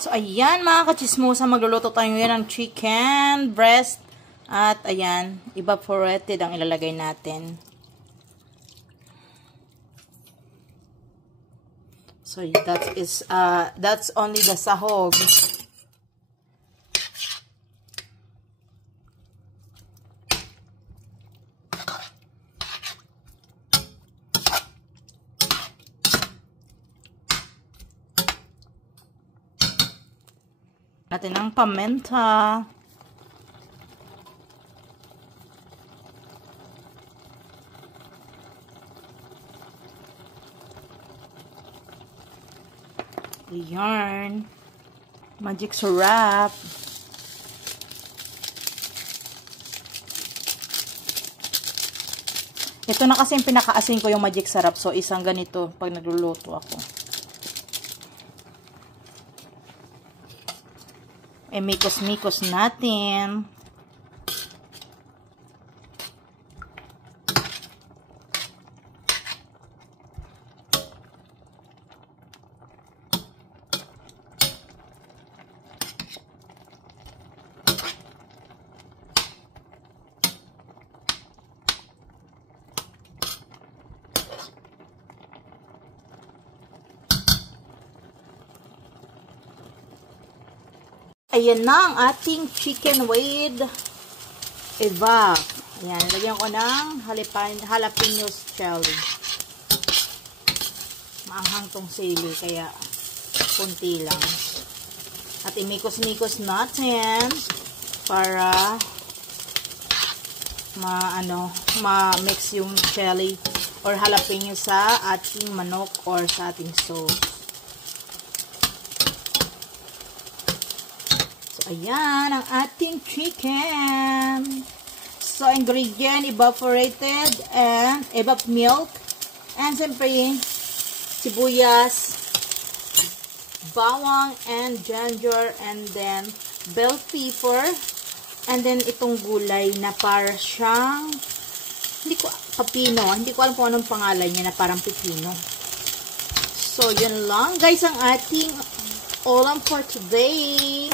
So, ayan mga kachismosa, magluluto tayo ngayon ng chicken breast. At ayan, evaporated ang ilalagay natin. So, that's only the sahog. Natin ang pamenta. Ayan. Magic syrup. Ito na kasi yung pinakaasin ko yung magic syrup. So, isang ganito pag nagluluto ako. Mikos-mikos natin. Ayan na ang ating chicken with evap. Ayan, lagyan ko ng jalapenos chili. Maanghang tong sili, kaya kunti lang. At imikos-mikos natin para ma-mix yung chili or jalapeno sa ating manok or sa ating sauce. Ayan, ang ating chicken. So, ingredient, evaporated and evap milk. And siyempre, sibuyas, bawang, and ginger, and then bell pepper. And then, itong gulay na para siyang, pepino. Hindi ko alam kung anong pangalan niya na parang pepino. So, yun lang. Guys, ang ating ulam for today.